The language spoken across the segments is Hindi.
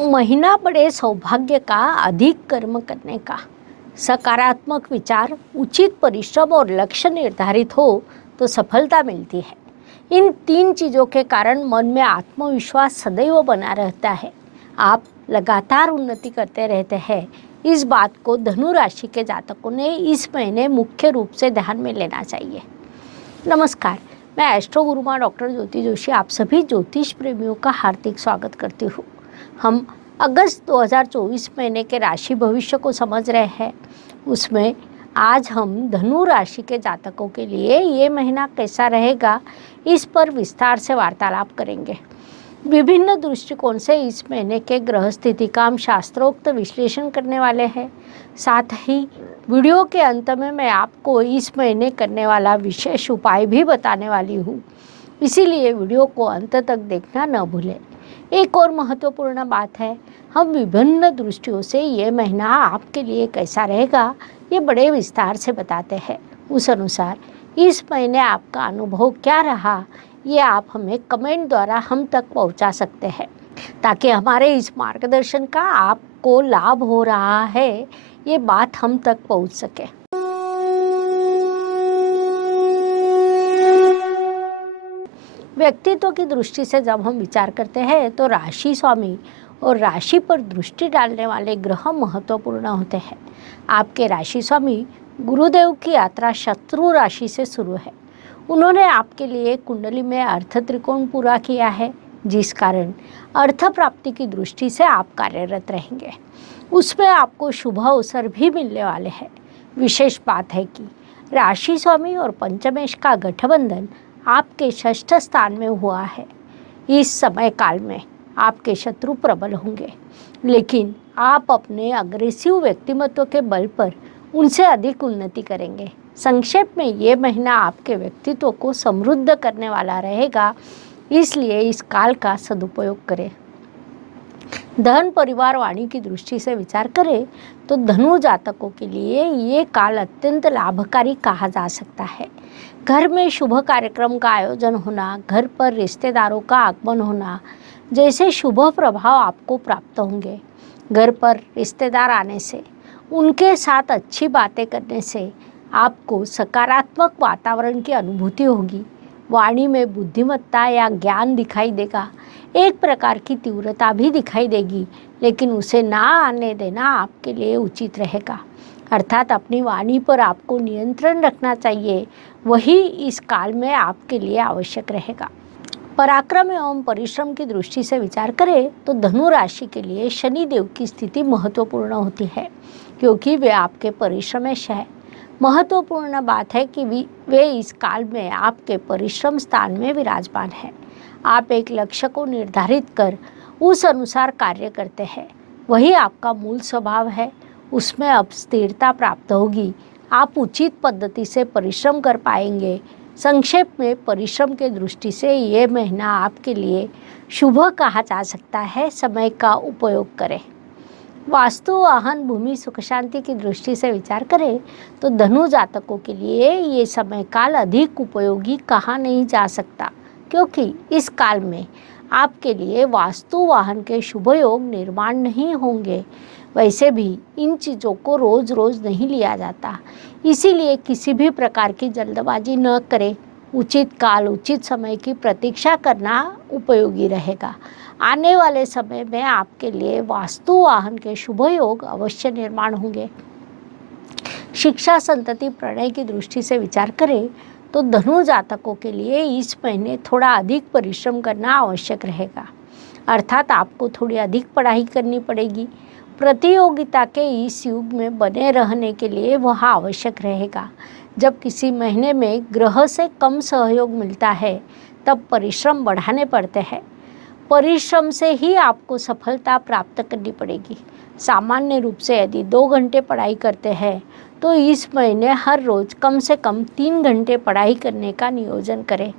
महीना बड़े सौभाग्य का, अधिक कर्म करने का, सकारात्मक विचार, उचित परिश्रम और लक्ष्य निर्धारित हो तो सफलता मिलती है। इन तीन चीज़ों के कारण मन में आत्मविश्वास सदैव बना रहता है। आप लगातार उन्नति करते रहते हैं। इस बात को धनु राशि के जातकों ने इस महीने मुख्य रूप से ध्यान में लेना चाहिए। नमस्कार, मैं एस्ट्रो गुरुमा डॉक्टर ज्योति जोशी आप सभी ज्योतिष प्रेमियों का हार्दिक स्वागत करती हूँ। हम अगस्त 2024 महीने के राशि भविष्य को समझ रहे हैं। उसमें आज हम धनु राशि के जातकों के लिए ये महीना कैसा रहेगा, इस पर विस्तार से वार्तालाप करेंगे। विभिन्न दृष्टिकोण से इस महीने के ग्रह स्थिति का हम शास्त्रोक्त विश्लेषण करने वाले हैं। साथ ही वीडियो के अंत में मैं आपको इस महीने करने वाला विशेष उपाय भी बताने वाली हूँ, इसीलिए वीडियो को अंत तक देखना न भूलें। एक और महत्वपूर्ण बात है, हम विभिन्न दृष्टियों से ये महीना आपके लिए कैसा रहेगा ये बड़े विस्तार से बताते हैं। उस अनुसार इस महीने आपका अनुभव क्या रहा ये आप हमें कमेंट द्वारा हम तक पहुंचा सकते हैं, ताकि हमारे इस मार्गदर्शन का आपको लाभ हो रहा है ये बात हम तक पहुंच सके। व्यक्तित्व की दृष्टि से जब हम विचार करते हैं तो राशि स्वामी और राशि पर दृष्टि डालने वाले ग्रह महत्वपूर्ण होते हैं। आपके राशि स्वामी गुरुदेव की यात्रा शत्रु राशि से शुरू है। उन्होंने आपके लिए कुंडली में अर्थ त्रिकोण पूरा किया है, जिस कारण अर्थ प्राप्ति की दृष्टि से आप कार्यरत रहेंगे। उसमें आपको शुभ अवसर भी मिलने वाले हैं। विशेष बात है कि राशि स्वामी और पंचमेश का गठबंधन आपके षष्ठ स्थान में हुआ है। इस समय काल में आपके शत्रु प्रबल होंगे, लेकिन आप अपने अग्रेसिव व्यक्तिमत्व के बल पर उनसे अधिक उन्नति करेंगे। संक्षेप में ये महीना आपके व्यक्तित्व को समृद्ध करने वाला रहेगा, इसलिए इस काल का सदुपयोग करें। धन, परिवार, वाणी की दृष्टि से विचार करें तो धनु जातकों के लिए ये काल अत्यंत लाभकारी कहा जा सकता है। घर में शुभ कार्यक्रम का आयोजन होना, घर पर रिश्तेदारों का आगमन होना जैसे शुभ प्रभाव आपको प्राप्त होंगे। घर पर रिश्तेदार आने से, उनके साथ अच्छी बातें करने से आपको सकारात्मक वातावरण की अनुभूति होगी। वाणी में बुद्धिमत्ता या ज्ञान दिखाई देगा। एक प्रकार की तीव्रता भी दिखाई देगी, लेकिन उसे ना आने देना आपके लिए उचित रहेगा। अर्थात अपनी वाणी पर आपको नियंत्रण रखना चाहिए, वही इस काल में आपके लिए आवश्यक रहेगा। पराक्रम एवं परिश्रम की दृष्टि से विचार करें तो धनु राशि के लिए शनि देव की स्थिति महत्वपूर्ण होती है, क्योंकि वे आपके परिश्रमेश है। महत्वपूर्ण बात है कि वे इस काल में आपके परिश्रम स्थान में विराजमान है। आप एक लक्ष्य को निर्धारित कर उस अनुसार कार्य करते हैं, वही आपका मूल स्वभाव है। उसमें अब स्थिरता प्राप्त होगी। आप उचित पद्धति से परिश्रम कर पाएंगे। संक्षेप में परिश्रम के दृष्टि से ये महीना आपके लिए शुभ कहा जा सकता है। समय का उपयोग करें। वास्तु, वाहन, भूमि, सुख शांति की दृष्टि से विचार करें तो धनु जातकों के लिए ये समय काल अधिक उपयोगी कहा नहीं जा सकता, क्योंकि इस काल में आपके लिए वास्तु, वाहन के शुभ योग निर्माण नहीं होंगे। वैसे भी इन चीज़ों को रोज़ रोज़ नहीं लिया जाता, इसीलिए किसी भी प्रकार की जल्दबाजी न करें। उचित काल, उचित समय की प्रतीक्षा करना उपयोगी रहेगा। आने वाले समय में आपके लिए वास्तु, वाहन के शुभ योग अवश्य निर्माण होंगे। शिक्षा, संतति, प्रणय की दृष्टि से विचार करें तो धनु जातकों के लिए इस महीने थोड़ा अधिक परिश्रम करना आवश्यक रहेगा। अर्थात आपको थोड़ी अधिक पढ़ाई करनी पड़ेगी। प्रतियोगिता के इस युग में बने रहने के लिए वह आवश्यक रहेगा। जब किसी महीने में ग्रह से कम सहयोग मिलता है तब परिश्रम बढ़ाने पड़ते हैं। परिश्रम से ही आपको सफलता प्राप्त करनी पड़ेगी। सामान्य रूप से यदि 2 घंटे पढ़ाई करते हैं तो इस महीने हर रोज़ कम से कम 3 घंटे पढ़ाई करने का नियोजन करें,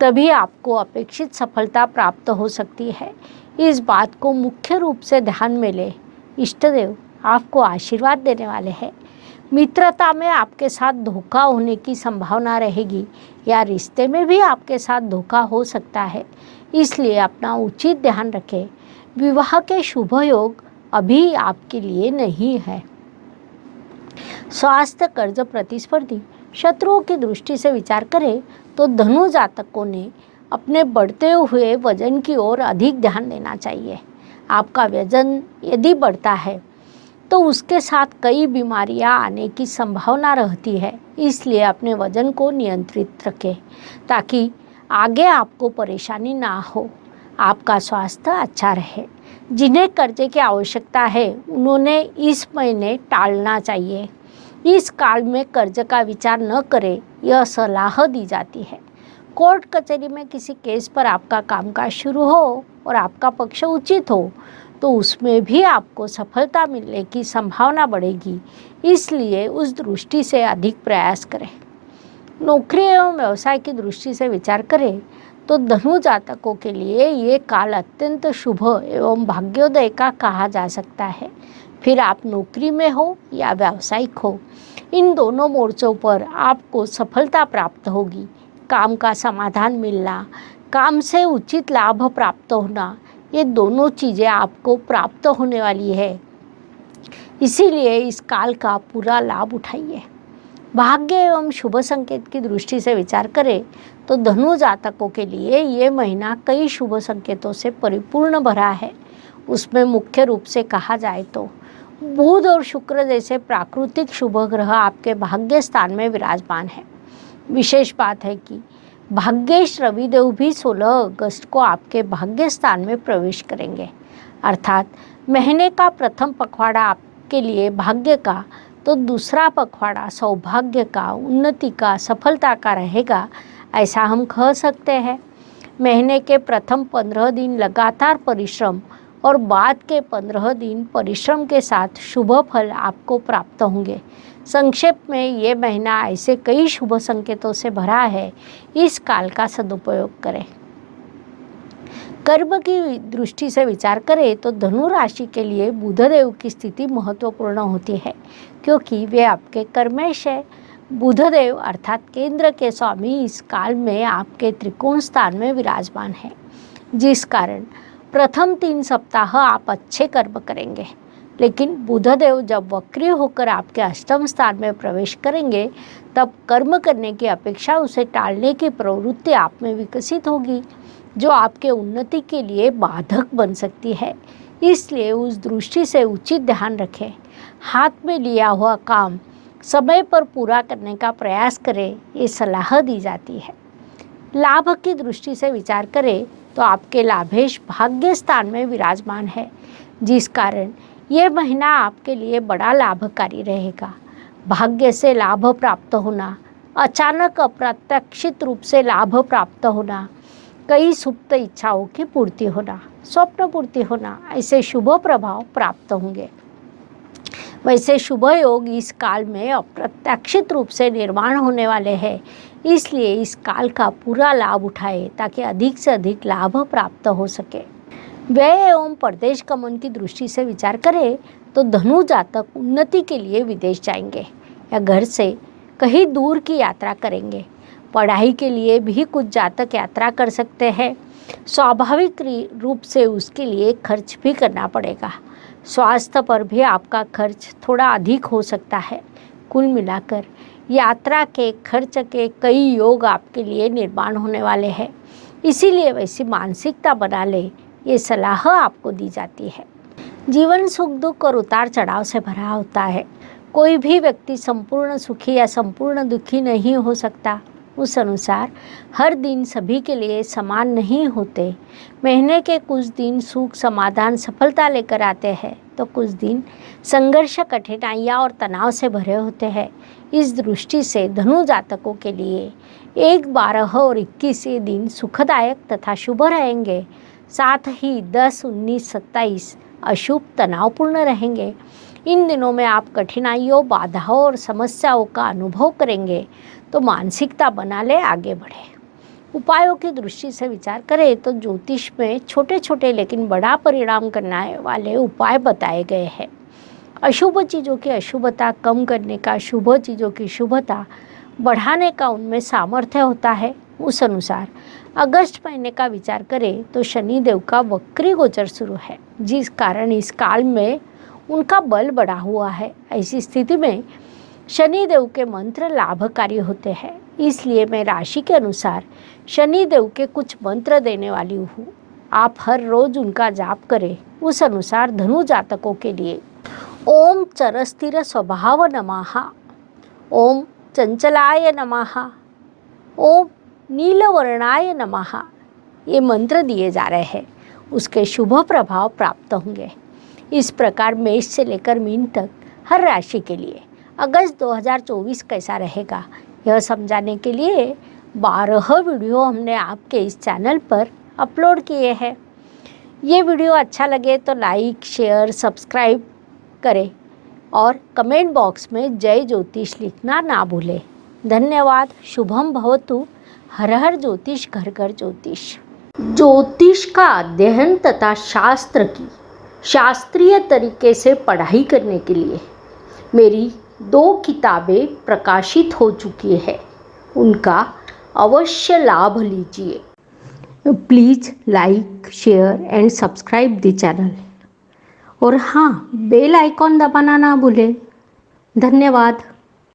तभी आपको अपेक्षित सफलता प्राप्त हो सकती है। इस बात को मुख्य रूप से ध्यान में लें। इष्टदेव आपको आशीर्वाद देने वाले हैं। मित्रता में आपके साथ धोखा होने की संभावना रहेगी, या रिश्ते में भी आपके साथ धोखा हो सकता है, इसलिए अपना उचित ध्यान रखें। विवाह के शुभ योग अभी आपके लिए नहीं है। स्वास्थ्य, कर्ज, प्रतिस्पर्धी, शत्रुओं की दृष्टि से विचार करें तो धनु जातकों ने अपने बढ़ते हुए वजन की ओर अधिक ध्यान देना चाहिए। आपका वजन यदि बढ़ता है तो उसके साथ कई बीमारियां आने की संभावना रहती है, इसलिए अपने वजन को नियंत्रित रखें ताकि आगे आपको परेशानी ना हो, आपका स्वास्थ्य अच्छा रहे। जिन्हें कर्जे की आवश्यकता है उन्होंने इस महीने टालना चाहिए। इस काल में कर्ज का विचार न करें, यह सलाह दी जाती है। कोर्ट कचहरी में किसी केस पर आपका कामकाज शुरू हो और आपका पक्ष उचित हो तो उसमें भी आपको सफलता मिलने की संभावना बढ़ेगी, इसलिए उस दृष्टि से अधिक प्रयास करें। नौकरी एवं व्यवसाय की दृष्टि से विचार करें तो धनु जातकों के लिए ये काल अत्यंत शुभ एवं भाग्योदय का कहा जा सकता है। फिर आप नौकरी में हो या व्यावसायिक हो, इन दोनों मोर्चों पर आपको सफलता प्राप्त होगी। काम का समाधान मिलना, काम से उचित लाभ प्राप्त होना, ये दोनों चीज़ें आपको प्राप्त होने वाली है, इसीलिए इस काल का पूरा लाभ उठाइए। भाग्य एवं शुभ संकेत की दृष्टि से विचार करें तो धनु जातकों के लिए ये महीना कई शुभ संकेतों से परिपूर्ण भरा है। उसमें मुख्य रूप से कहा जाए तो बुध और शुक्र जैसे प्राकृतिक शुभ ग्रह आपके भाग्य स्थान में विराजमान है। विशेष बात है कि भाग्येश रविदेव भी 16 अगस्त को आपके भाग्य स्थान में प्रवेश करेंगे, अर्थात महीने का प्रथम पखवाड़ा आपके लिए भाग्य का, तो दूसरा पखवाड़ा सौभाग्य का, उन्नति का, सफलता का रहेगा, ऐसा हम कह सकते हैं। महीने के प्रथम 15 दिन लगातार परिश्रम और बाद के 15 दिन परिश्रम के साथ शुभ फल आपको प्राप्त होंगे। संक्षेप में ये महीना ऐसे कई शुभ संकेतों से भरा है, इस काल का सदुपयोग करें। कर्म की दृष्टि से विचार करें तो धनु राशि के लिए बुधदेव की स्थिति महत्वपूर्ण होती है, क्योंकि वे आपके कर्मेश है। बुधदेव अर्थात केंद्र के स्वामी इस काल में आपके त्रिकोण स्थान में विराजमान है, जिस कारण प्रथम 3 सप्ताह आप अच्छे कर्म करेंगे। लेकिन बुधदेव जब वक्री होकर आपके अष्टम स्थान में प्रवेश करेंगे तब कर्म करने की अपेक्षा उसे टालने की प्रवृत्ति आप में विकसित होगी, जो आपके उन्नति के लिए बाधक बन सकती है। इसलिए उस दृष्टि से उचित ध्यान रखें। हाथ में लिया हुआ काम समय पर पूरा करने का प्रयास करें, ये सलाह दी जाती है। लाभ की दृष्टि से विचार करें तो आपके लाभेश भाग्य स्थान में विराजमान है, जिस कारण यह महीना आपके लिए बड़ा लाभकारी रहेगा। भाग्य से लाभ प्राप्त होना, अचानक अप्रत्याशित रूप से लाभ प्राप्त होना, कई सुप्त इच्छाओं की पूर्ति होना, स्वप्न पूर्ति होना, ऐसे शुभ प्रभाव प्राप्त होंगे। वैसे शुभ योग इस काल में अप्रत्याशित रूप से निर्माण होने वाले हैं, इसलिए इस काल का पूरा लाभ उठाए ताकि अधिक से अधिक लाभ प्राप्त हो सके। व्यय एवं परदेश गमन की दृष्टि से विचार करें तो धनु जातक उन्नति के लिए विदेश जाएंगे या घर से कहीं दूर की यात्रा करेंगे। पढ़ाई के लिए भी कुछ जातक यात्रा कर सकते हैं। स्वाभाविक रूप से उसके लिए खर्च भी करना पड़ेगा। स्वास्थ्य पर भी आपका खर्च थोड़ा अधिक हो सकता है। कुल मिलाकर यात्रा के खर्च के कई योग आपके लिए निर्माण होने वाले हैं, इसीलिए वैसी मानसिकता बना ले, ये सलाह आपको दी जाती है। जीवन सुख दुख और उतार चढ़ाव से भरा होता है। कोई भी व्यक्ति संपूर्ण सुखी या संपूर्ण दुखी नहीं हो सकता। उस अनुसार हर दिन सभी के लिए समान नहीं होते। महीने के कुछ दिन सुख, समाधान, सफलता लेकर आते हैं तो कुछ दिन संघर्ष, कठिनाइयाँ और तनाव से भरे होते हैं। इस दृष्टि से धनु जातकों के लिए 1, 12 और 21 ये दिन सुखदायक तथा शुभ रहेंगे। साथ ही 10, 19, 27 अशुभ तनावपूर्ण रहेंगे। इन दिनों में आप कठिनाइयों, बाधाओं और समस्याओं का अनुभव करेंगे, तो मानसिकता बना ले, आगे बढ़े। उपायों की दृष्टि से विचार करें तो ज्योतिष में छोटे छोटे लेकिन बड़ा परिणाम करने वाले उपाय बताए गए हैं। अशुभ चीज़ों की अशुभता कम करने का, शुभ चीज़ों की शुभता बढ़ाने का उनमें सामर्थ्य होता है। उस अनुसार अगस्त महीने का विचार करें तो शनिदेव का वक्री गोचर शुरू है, जिस कारण इस काल में उनका बल बढ़ा हुआ है। ऐसी स्थिति में शनिदेव के मंत्र लाभकारी होते हैं, इसलिए मैं राशि के अनुसार शनिदेव के कुछ मंत्र देने वाली हूँ। आप हर रोज उनका जाप करें। उस अनुसार धनु जातकों के लिए ओम चरस्थिर स्वभाव नमः, ओम चंचलाय नमः, ओम नीलवर्णाय नमः, ये मंत्र दिए जा रहे हैं। उसके शुभ प्रभाव प्राप्त होंगे। इस प्रकार मेष से लेकर मीन तक हर राशि के लिए अगस्त 2024 कैसा रहेगा, यह समझाने के लिए 12 वीडियो हमने आपके इस चैनल पर अपलोड किए हैं। ये वीडियो अच्छा लगे तो लाइक, शेयर, सब्सक्राइब करें और कमेंट बॉक्स में जय ज्योतिष लिखना ना भूलें। धन्यवाद। शुभम भवतु। हर हर ज्योतिष, घर घर ज्योतिष। ज्योतिष का अध्ययन तथा शास्त्र की शास्त्रीय तरीके से पढ़ाई करने के लिए मेरी 2 किताबें प्रकाशित हो चुकी है, उनका अवश्य लाभ लीजिए। Please like, share and subscribe the channel. और हाँ, बेल आइकॉन दबाना ना भूलें। धन्यवाद।